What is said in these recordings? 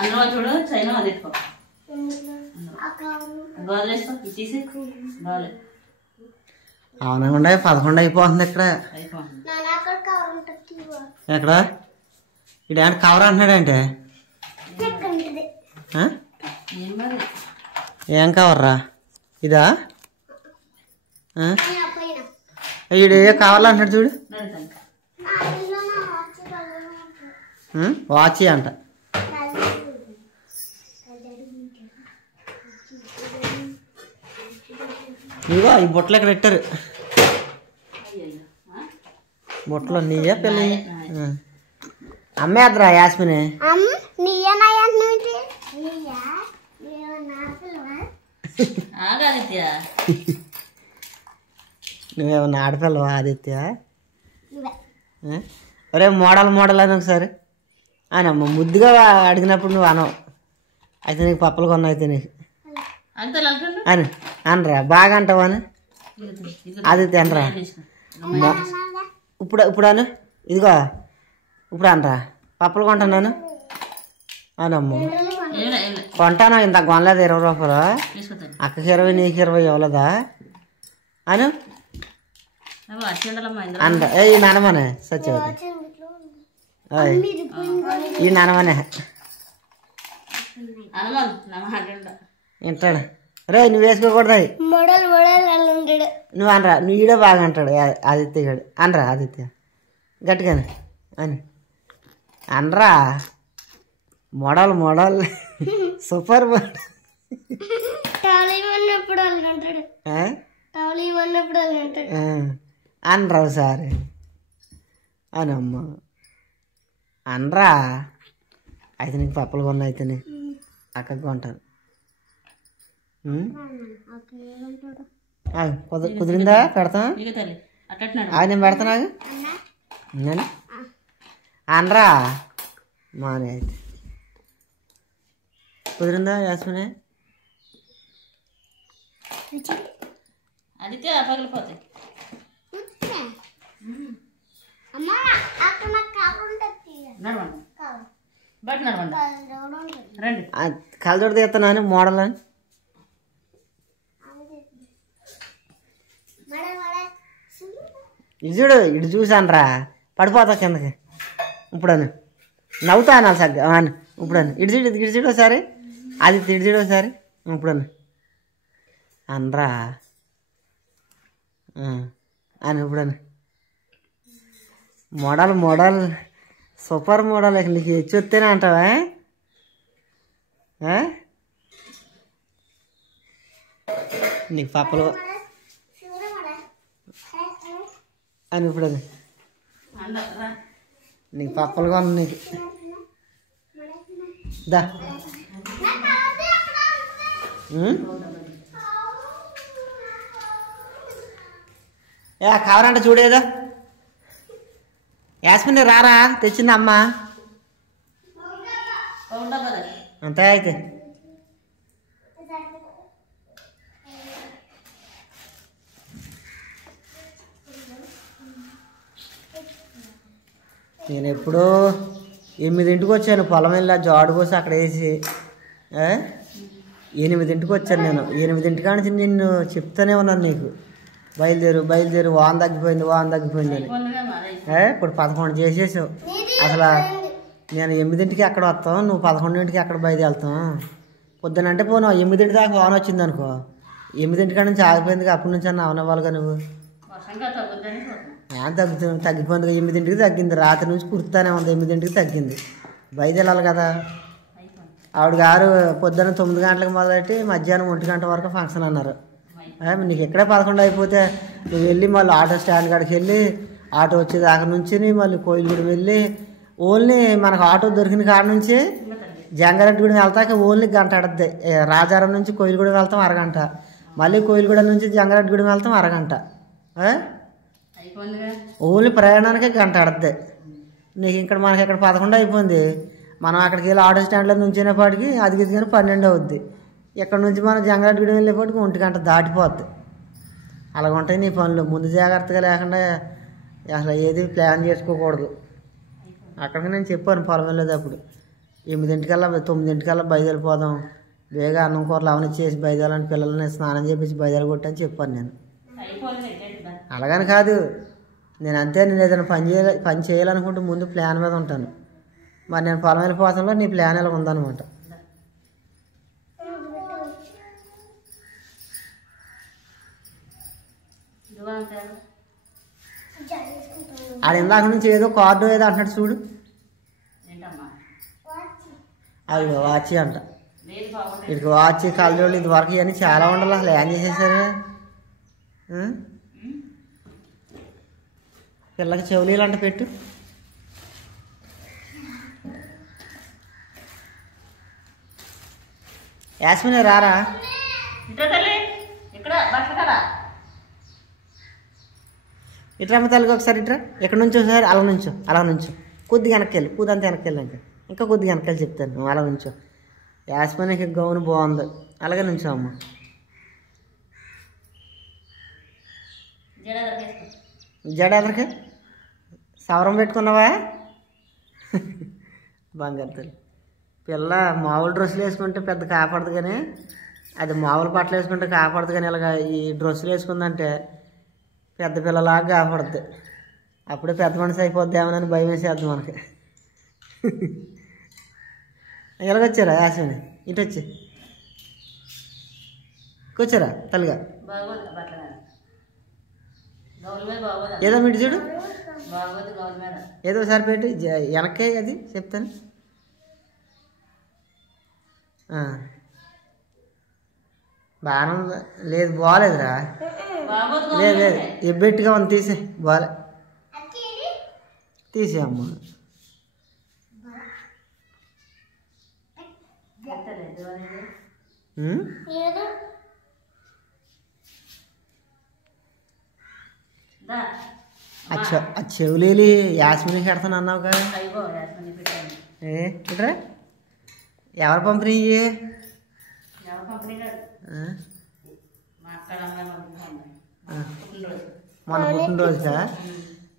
అందులో చూడు చైనా అది ఎత్తుకో గోదలు వేసుకో తీసి గోదలే అవునండి 11 అయిపోతుంది ఇక్కడ ఎక్కడ ఇక్కడ ఏంటి కవర్ అంటున్నాడంటే ఏం కవర్రా ఇదా ఈడు ఏ కవర్లు అంటున్నాడు చూడు వాచి అంట ఇగో ఈ బుట్టలు ఇక్కడ పెట్టారు బుట్టలు నీయా పిల్ల అమ్మేద్దరా యాస్మిని నువ్వేమన్నా ఆడపిల్లవా ఆదిత్య అరే మోడల్ అని ఒకసారి అనమ్మ ముద్దుగా అడిగినప్పుడు నువ్వు అనవు అయితే నీకు పప్పలు కొన్నా అయితే నీకు అని అనరా బాగా అంటావా అని ఆదిత్య అనరా ఇప్పుడు అను ఇదిగో ఇప్పుడు అనరా పప్పలు కొంటాను అనమ్మ కొంటాను ఇంత కొనలేదు 20 రూపాయలు అక్కకి 20 నీకు 20 ఇవ్వలేదా అను అంట ఈ నానమనే సత్యవతి ఈ నానమనే వింటాడు రే నువ్వు వేసుకోకూడదు నువ్వు అనరా నువ్వు ఈడే బాగా అంటాడు ఆదిత్య గారు అనరా ఆదిత్య గట్టిగానే అని అనరా మోడల్ సూపర్ అనరా సారీ అనమ్మ అనరా అయితే నీకు పప్పలు కొన్నా అయితే అక్కడికి కొంటాను కుదిరిందా పెడతా నేను పెడతాను నేను అనరా మానే అయితే కుదిరిందా యాస్మినే అదితే పగిలిపోతాయి కలజోడు తీస్తున్నాను మోడల్ అని ఇటు చూడు ఇటు చూసానరా పడిపోతా కిందకి ఇప్పుడను నవ్వుతాను సగ్గా ఇప్పుడను ఇటు చూడు ఒకసారి అది ఇటు చూడు ఒకసారి ఇప్పుడను అనరా అని ఇప్పుడను మోడల్ సూపర్ మోడల్ నీకు చూస్తేనే అంటావా నీకు పప్పలు అని ఇప్పుడు నీకు పప్పలు కొన్న నీకు దా కావాలంటే చూడేదా యాస్మిన్ రారా తెచ్చింది అమ్మ అంతే అయితే నేను ఎప్పుడో 8ంటికి వచ్చాను పొలం వెళ్ళా జాడు కోసి అక్కడ వేసి 8ంటికి వచ్చాను నేను 8ంటి కాడ నుంచి నిన్ను చెప్తానే ఉన్నాను నీకు బయలుదేరు వాన తగ్గిపోయింది అని ఇప్పుడు 11 చేసేసావు అసలు నేను 8ంటికి అక్కడ వస్తాం నువ్వు 11ంటికి అక్కడ బయలుదేరుతాం పొద్దునంటే పోను 8ంటి దాకా వాన వచ్చింది అనుకో 8ంటి కాడ నుంచి ఆగిపోయింది అప్పటి నుంచి అన్న అవనవ్వాలిగా నువ్వు తగ్గిపోయింది 8ంటికి తగ్గింది రాత్రి నుంచి కుర్తానే ఉంది 8ంటికి తగ్గింది బయలుదేరాలి కదా ఆవిడ గారు పొద్దున్న 9 గంటలకు మొదలెట్టి మధ్యాహ్నం 1 గంట వరకు ఫంక్షన్ అన్నారు నీకు ఎక్కడే 11 అయిపోతే నువ్వు వెళ్ళి మళ్ళీ ఆటో స్టాండ్ కాడికి వెళ్ళి ఆటో వచ్చేది అక్కడ నుంచి మళ్ళీ కోయిలగూడెం వెళ్ళి ఓన్లీ మనకు ఆటో దొరికిన కాడ నుంచి జంగారెడ్డిగూడెం వెళ్తాక ఓన్లీ గంట ఆడద్ది రాజారం నుంచి కోయిలగూడెం వెళ్తాం అరగంట మళ్ళీ కోయిలగూడెం నుంచి జంగారెడ్డిగూడెం వెళ్తాం అరగంట ఓన్లీ ప్రయాణానికే గంట ఆడద్ది నీకు ఇక్కడ మనకి ఇక్కడ 11 అయిపోయింది మనం అక్కడికి వెళ్ళి ఆటో స్టాండ్లో నుంచినప్పటికీ అది కానీ 12 అవుద్ది ఇక్కడ నుంచి మనం జంగారెడ్డిగూడెం వెళ్ళేప్పటికి 1 గంట దాటిపోద్ది అలాగ ఉంటాయి నీ పనులు ముందు జాగ్రత్తగా లేకుండా అసలు ఏది ప్లాన్ చేసుకోకూడదు అక్కడికి నేను చెప్పాను పొలం వెళ్ళేటప్పుడు 8:00కల్లా 9:00కల్లా బయలుదేరిపోదాం, బేగా అన్నం కూరలు అవన్నీ చేసి బయలుదేరాలని పిల్లల్ని స్నానం చేపించి బయలుదేరి కొట్టని చెప్పాను నేను. అలాగని కాదు, నేను అంతే. నేను ఏదైనా పని చేయాలనుకుంటే ముందు ప్లాన్ మీద ఉంటాను. మరి నేను పొలం వెళ్ళిపోతాలో నీ ప్లాన్ ఇలా ఉందన్నమాట. ఆడ ఇందాక నుంచి ఏదో కార్డు ఏదో అంటున్నాడు చూడు. అది వాచి అంట. ఇక్కడికి వాచి కళ్ళజోళ్ళు ఇది వరకు ఇవన్నీ చాలా ఉండాలి. అసలు ఏం చేసేసారు? పిల్లకి చెవులీలు అంట పెట్టు. యాస్మిన్ రారా? ఇట్రా తల్లికి ఒకసారి ఇట్రా. ఎక్కడి నుంచో సార్ అలా నుంచో కొద్దిగా వెనక్కి వెళ్ళి పూదంతా వెనక్కి వెళ్ళాక ఇంకా కొద్దిగా వెనకాల చెప్తాను. నువ్వు అలా నుంచో. యాస్మిన్కి గౌను బాగుంది, అలాగే నుంచో అమ్మ. జడ ఎదరికి సవరం పెట్టుకున్నావా? బంగారు తల్లి. పిల్ల మామూలు డ్రెస్సులు వేసుకుంటే పెద్ద కాపాడదు, కానీ అది మామూలు బట్టలు వేసుకుంటే కాపాడదు, కానీ ఇలాగ ఈ డ్రెస్సులు వేసుకుందంటే పెద్ద పిల్లలాగా కాపాడుద్ది. అప్పుడే పెద్ద మనిషి అయిపోద్దామని భయం వేసేద్ది మనకి. ఎలాగొచ్చారా యాసని? ఇటు వచ్చి కూర్చోరా తల్లిగా. ఏదో మిటి చూడు, ఏదో ఒకసారి పెట్టి వెనక్కే అది చెప్తాను. బాగానే ఉందా? లేదు బాగాలేదురా. లేదు లేదు ఎబ్బెట్టుగా ఉంది, తీసే. బాగాలే, తీసే అమ్మ. చెవులేలి యాస్మిని పెడతాను అన్నావు కదా. ఇట్రా. ఎవరు పంపిణీ? మన పుట్టినరోజుగా?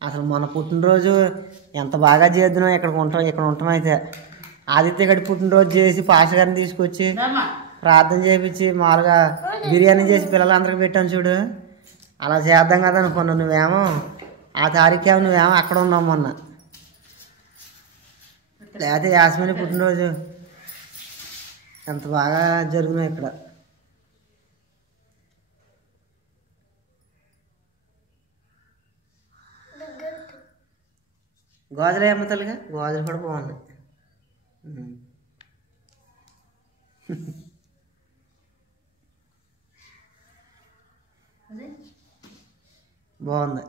అసలు మన పుట్టినరోజు ఎంత బాగా చేద్దాం. ఇక్కడ ఉంటాం అయితే ఆదిత్య గడి పుట్టినరోజు చేసి పాష గారిని తీసుకొచ్చి ప్రార్థన చేయించి మామూలుగా బిర్యానీ చేసి పిల్లలందరికీ పెట్టాను చూడు. అలా చేద్దాం కదా అనుకున్నాను. నువ్వేమో ఆ తారీఖేమో నువ్వేమో అక్కడ ఉన్నావు మొన్న. లేకపోతే యాస్మిని పుట్టినరోజు ఎంత బాగా జరుగుతున్నాయి ఇక్కడ. గోజలు ఏమో తల్లిగా, గోజలు కూడా బాగున్నాయి. బాగుంది.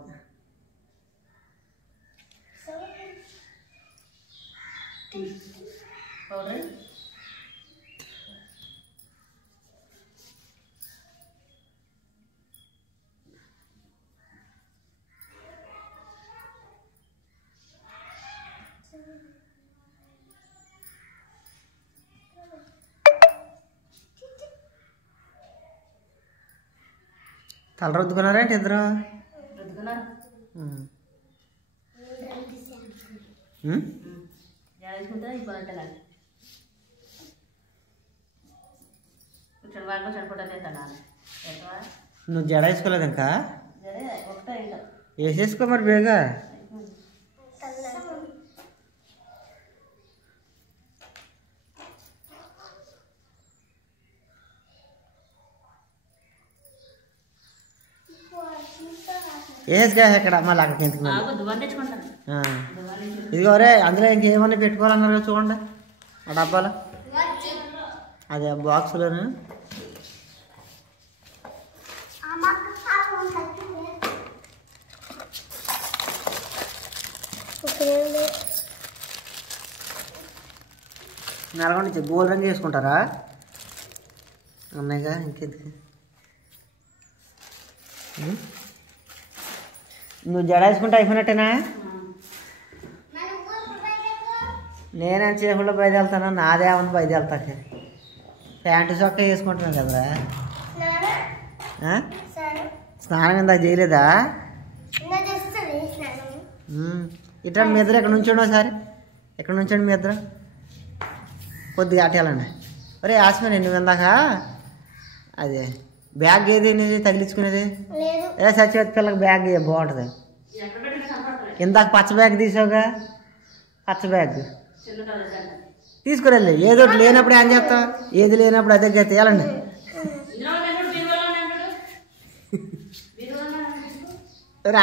తల రుద్దుకున్నారేంటి ఇద్దరు? నువ్వు జడ వేసుకోలేదు ఇంకా? వేసేసుకో మరి బేగా. వేసుగా ఇక్కడ మళ్ళీ అక్కడికి ఎందుకు? ఇదిగో రే, అందులో ఇంకేమన్నా పెట్టుకోవాలన్నారు కదా చూడండి ఆ డబ్బాలో. అదే బాక్స్లోను. నల్గొండ గోల్డ్ రంగు చేసుకుంటారా? ఉన్నాయిగా ఇంకెందుకు. నువ్వు జడ వేసుకుంటే అయిపోయినట్టేనా? నేనేం చేయకుండా బయట వెళ్తాను. నాదేమన్నా బయట వెళ్తాక ప్యాంటు చొక్క వేసుకుంటున్నాను కదరా. స్నానం ఇందాక చేయలేదా? ఇట్లా మీ ఇద్దరు ఎక్కడ నుంచోండి ఒకసారి. ఎక్కడ నుంచోండి మీ ఇద్దరు? కొద్దిగా అట్టేయాలండి. ఒరే ఆస్మిన్ నువ్వు ఇందాక అదే బ్యాగ్ ఏది నీది తగిలించుకునేది? ఏ సచివతి పిల్లకి బ్యాగ్ బాగుంటుంది. ఇందాక పచ్చ బ్యాగ్ తీసావుగా, పచ్చ బ్యాగ్ తీసుకురండి. ఏదో ఒకటి లేనప్పుడు ఏం చేస్తావు? ఏది లేనప్పుడు అదే గతి వెళ్ళండి.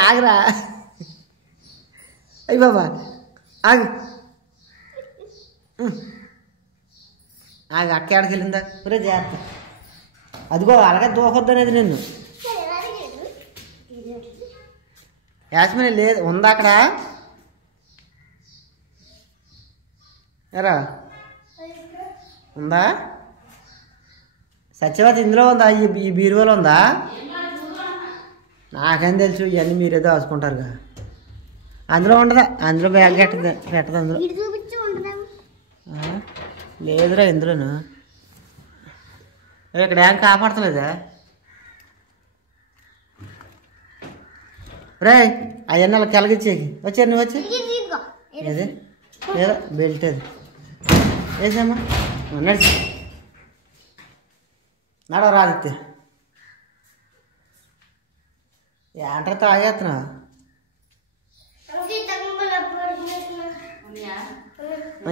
ఆగరా అయ్యి బాబా ఆగి ఆగి అక్క ఎక్కడికి వెళ్ళిందా? ఒరే జాగ్రత్త, అదిగో అలాగే దూకొద్దు అనేది నిన్ను. యాస్మిన్ లేదు ఉందా అక్కడ? ఎరా ఉందా? సత్యవతి ఇందులో ఉందా? ఈ బీరువాలో ఉందా? నాకేం తెలుసు, ఇవన్నీ మీరే దాచుకుంటారుగా. అందులో ఉండదా? అందులో బ్యాగ్ పెట్టదు అందులో. లేదురా ఇందులోను. ఇక్కడ ఏం కాపాడతలేదా? రే అవన్నీ అలా కెలగిచ్చేకి వచ్చారు. నువ్వు వచ్చి ఏది ఏదో బెల్ట్ అది వేసామ్మా. నడిచి నడవ రాదిత్తే ఏంట్రా తాగేస్తున్నా?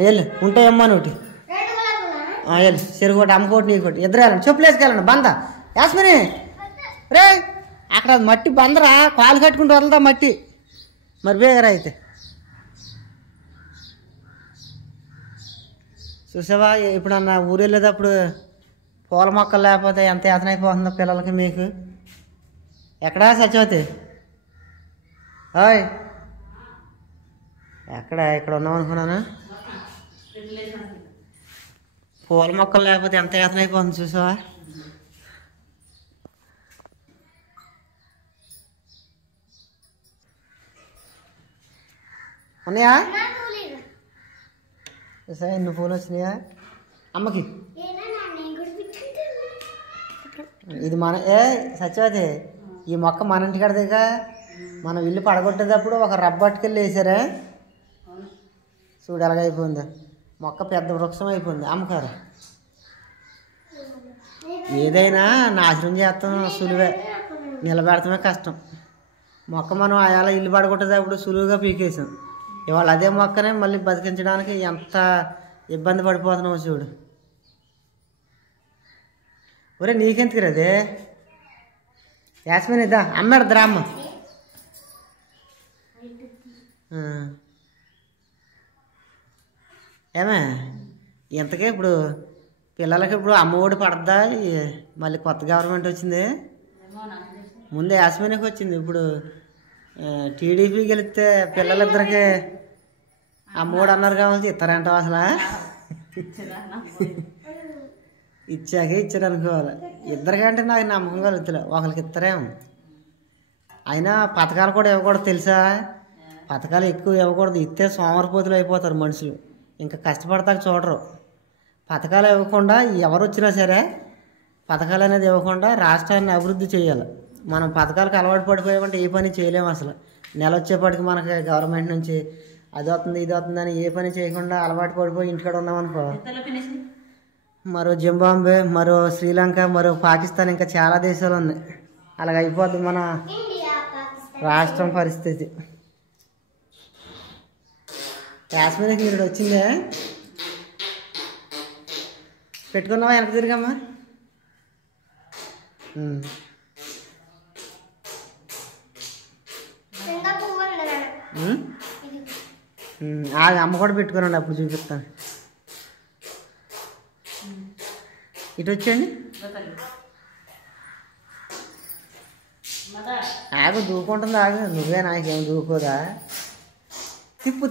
వెళ్ళు ఉంటాయమ్మా నోటి వెళ్ళు. చెరుకోటి అమ్మకోటి నీకోటి ఇద్దరు వెళ్ళండి. చెప్పులు వేసుకెళ్ళండి. బంద యాస్మిని రే అక్కడ మట్టి బందరా, కాలు కట్టుకుంటూ వదలదా మట్టి. మరి బేగరా అయితే చూసావా? ఎప్పుడన్నా ఊరు వెళ్ళేటప్పుడు పూల మొక్కలు లేకపోతే ఎంత యాతన అయిపోతుందో పిల్లలకి మీకు. ఎక్కడా సత్యవతి? హాయ్ ఇక్కడ ఉన్నాం అనుకున్నాను. పూల మొక్కలు లేకపోతే ఎంత యాతన అయిపోతుంది చూసావా? ఉన్నాయా? చూసా ఎన్ని పూలు వచ్చినాయా అమ్మకి? ఇది మన సత్యవతి ఈ మొక్క మన ఇంటి కడదేగా. మనం ఇల్లు పడగొట్టేటప్పుడు ఒక రబ్బట్టుకెళ్ళి వేసారా? చూడు ఎలాగైపోయింది. మొక్క పెద్ద వృక్షం అయిపోయింది. అమ్మకారు ఏదైనా నాశనం చేస్తాం సులువే, నిలబెడతామే కష్టం. మొక్క మనం అలా ఇల్లు పడగొట్టేటప్పుడు సులువుగా పీకేసాం. ఇవాళ అదే మొక్కనే మళ్ళీ బతికించడానికి ఎంత ఇబ్బంది పడిపోతున్నావు చూడు. ఒరే నీకెందుకు రదే యాస్మిన్? ఇద్దా అమ్మాడు ద్రామ్మ. ఏమే ఇంతకే ఇప్పుడు పిల్లలకి ఇప్పుడు అమ్మఒడి పడద్దా? మళ్ళీ కొత్త గవర్నమెంట్ వచ్చింది. ముందు యాస్మిన్కి వచ్చింది. ఇప్పుడు టీడీపీ గెలిస్తే పిల్లలిద్దరికి అమ్మఒడి అన్నారు కావాలి. ఇస్తారంటావు అసలు? ఇచ్చాకే ఇచ్చారు అనుకోవాలి. ఇద్దరికంటే నాకు నమ్మకం కలుగుతుంది. ఒకరికి ఇస్తారేమో. అయినా పథకాలు కూడా ఇవ్వకూడదు తెలుసా? పథకాలు ఎక్కువ ఇవ్వకూడదు. ఇస్తే సోమరిపోతులు అయిపోతారు మనుషులు. ఇంకా కష్టపడతాక చూడరు. పథకాలు ఇవ్వకుండా ఎవరు వచ్చినా సరే పథకాలు అనేది ఇవ్వకుండా రాష్ట్రాన్ని అభివృద్ధి చేయాలి. మనం పథకాలకు అలవాటు పడిపోయామంటే ఏ పని చేయలేము అసలు. నెల వచ్చేప్పటికి మనకి గవర్నమెంట్ నుంచి అది వస్తుంది ఇది వస్తుంది అని ఏ పని చేయకుండా అలవాటు పడిపోయి ఇంటికాడ ఉన్నామనుకో, మరో జింబాబ్వే, మరో శ్రీలంక, మరో పాకిస్తాన్, ఇంకా చాలా దేశాలు ఉన్నాయి. అలాగ అయిపోద్ది మన రాష్ట్రం పరిస్థితి. కాశ్మీర్కి మీరు వచ్చిందే పెట్టుకున్నావా? వెనక తిరిగమ్మా. అమ్మ కూడా పెట్టుకున్నాండి, అప్పుడు చూపిస్తాను. ఇటు వచ్చేయండి. ఆగు దూకుంటుంది. ఆగు నువ్వే నాకేం దూకోదా?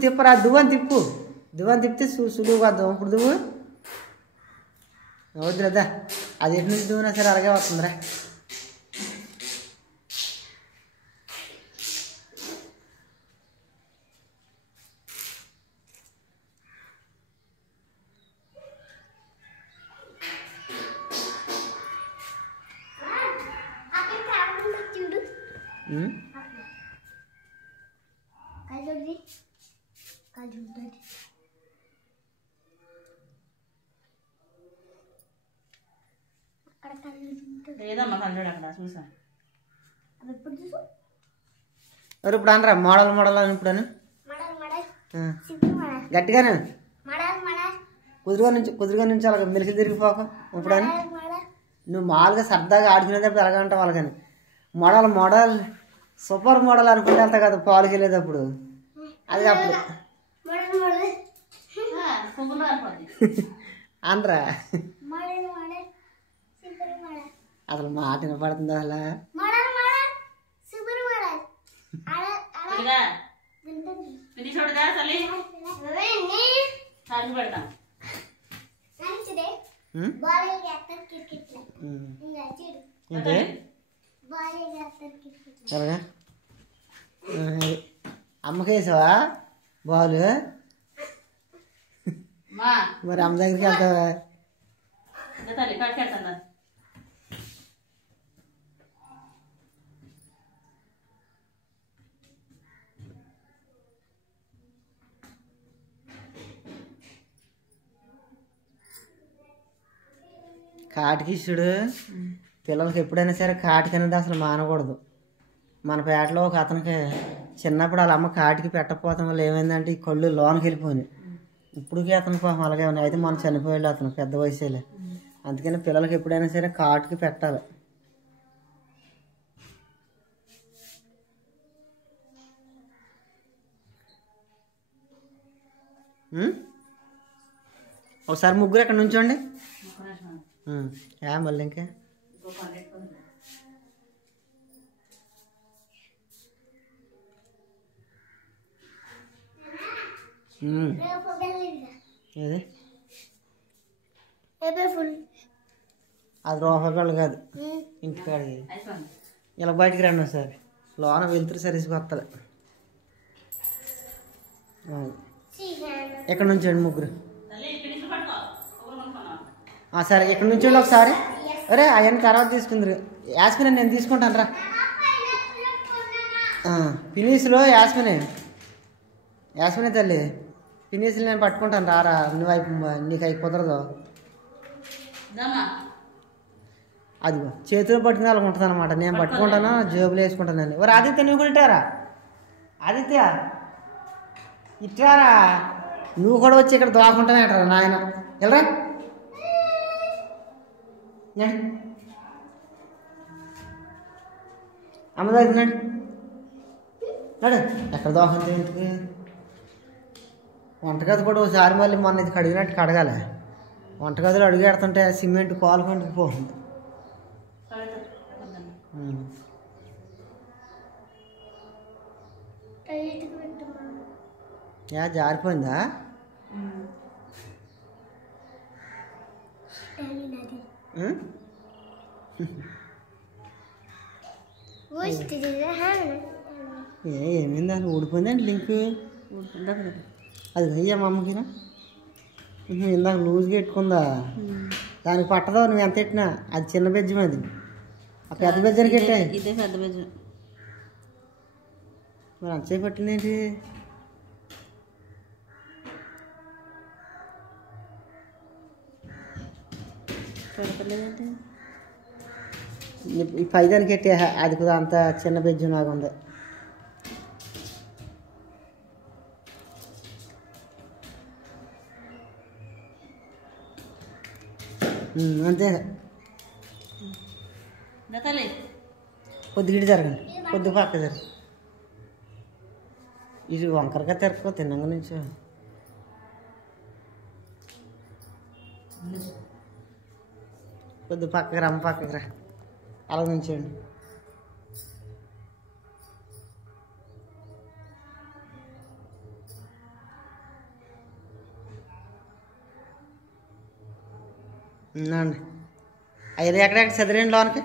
తిప్పరా దువ్వని తిప్పు. దువ్వని తిప్పితే సులువుగా వద్దాం. ఇప్పుడు దువ్వు వద్దులేదా? అది ఎటు నుంచి దువ్వునా సరే అలాగే వస్తుందిరా. లేదమ్మా కళ్ళాడు అక్కడ చూసా. ఎవరు ఇప్పుడు అనరా మోడల్ అని ఇప్పుడు అని గట్టిగానే కుదురుగా నుంచి అలాగ మెలికలు తిరిగిపోక ఇప్పుడు అని నువ్వు మామూలుగా సరదాగా ఆడుకునేటప్పుడు ఎలాగంటావు వాళ్ళకని మోడల్ సూపర్ మోడల్ అనుకుంటే వెళ్తా కదా పాలుకి వెళ్ళేటప్పుడు అది అప్పుడు అనరా అసలు మాట వినపడుతుంది అసలు ఎలాగా అమ్మకేసావా బాలు మరి అమ్మ దగ్గరికి వెళ్తావా కాటికిష్టుడు పిల్లలకి ఎప్పుడైనా సరే కాటికి అనేది అసలు మానకూడదు. మన పేటలో ఒక అతనికి చిన్నప్పుడు వాళ్ళ అమ్మ కాటికి పెట్టకపోవడం వల్ల ఏమైందంటే ఈ కళ్ళు లోనికి వెళ్ళిపోయినాయి. ఇప్పటికీ అతను పాపం అలాగే ఉన్నాయి. అయితే మనం చనిపోయాడు అతను పెద్ద వయసులే. అందుకని పిల్లలకి ఎప్పుడైనా సరే కాటికి పెట్టాలి. ఒకసారి ముగ్గురు ఎక్కడ నుంచోండి మళ్ళీ ఇంకా ఏది అది రూపాయలు కాదు ఇంటికాడికి ఇలా బయటికి రండి ఒకసారి లోన వెళ్తురు సరిగ్గా వస్తుంది. ఎక్కడి నుంచి అండి ముగ్గురు సరే ఇక్కడ నుంచి ఒకసారి అరే అవన్నీ తర్వాత తీసుకుందరు. యాస్మిన్ నేను తీసుకుంటాను రా ఫినీస్లో యాస్మినే తల్లి ఫినీస్లు నేను పట్టుకుంటాను రారా నీకు అవి కుదరదు. అదిగో చేతిలో పట్టుకుని అలా ఉంటుంది అనమాట. నేను పట్టుకుంటాను జేబులో వేసుకుంటానండి. ఎవరు ఆదిత్య నువ్వు కూడా ఇట్టారా ఆదిత్య ఇట్టారా నువ్వు కూడా వచ్చి ఇక్కడ దోకుంటానే అంటారా నాయన వెళ్ళరా అమ్మ దగ్గర నడు ఎక్కడ దోహంది ఎందుకు వంటగది కూడా ఒకసారి మళ్ళీ మొన్న ఇది కడిగినట్టు కడగాలి. వంటగదిలో అడుగు పెడుతుంటే సిమెంట్ కాలుకుంటుకు పోతుంది. జారిపోయిందా ఏమైంది అసలు ఊడిపోయిందండి లింక్ అది అయ్యా మా అమ్మకినా ఇందాక లూజ్గా పెట్టుకుందా దానికి పట్టదో నువ్వు ఎంత పెట్టినా అది చిన్న బెజ్జం అది ఆ పెద్ద బెజ్జానికి పెట్టా ఇదే పెద్ద బెజ్జం మరి అంతసేపు పట్టిందేంటి పడతలేదంటే ఈ పైదానికి ఎట్టే అది కూడా అంత చిన్న బెజ్జం లాగా ఉంది. అంతే కొద్దిగిటి జరగండి కొద్ది పక్క జరగ ఇది వంకరగా తిరగకో తిన్నంగా నుంచి కొద్ది పక్కకి రమ్మ పక్కకి రా అలా నుంచండి. అండి అయ్యేది ఎక్కడెక్కడ చదివేయండి లోనికి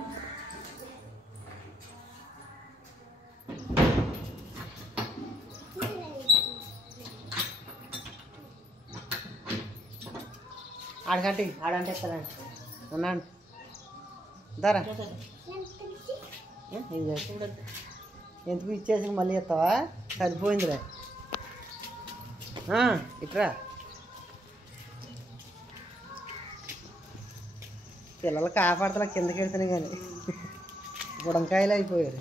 ఆడకంటే ఆడంటే ఇస్తానండి ఉన్నాండి దారా ఎందుకు ఇచ్చేసి మళ్ళీ ఇస్తావా సరిపోయిందిరా ఇట్రా పిల్లలు కాపాడతలా కిందకి వెళ్తున్నాయి కానీ బుడంకాయలు అయిపోయారు.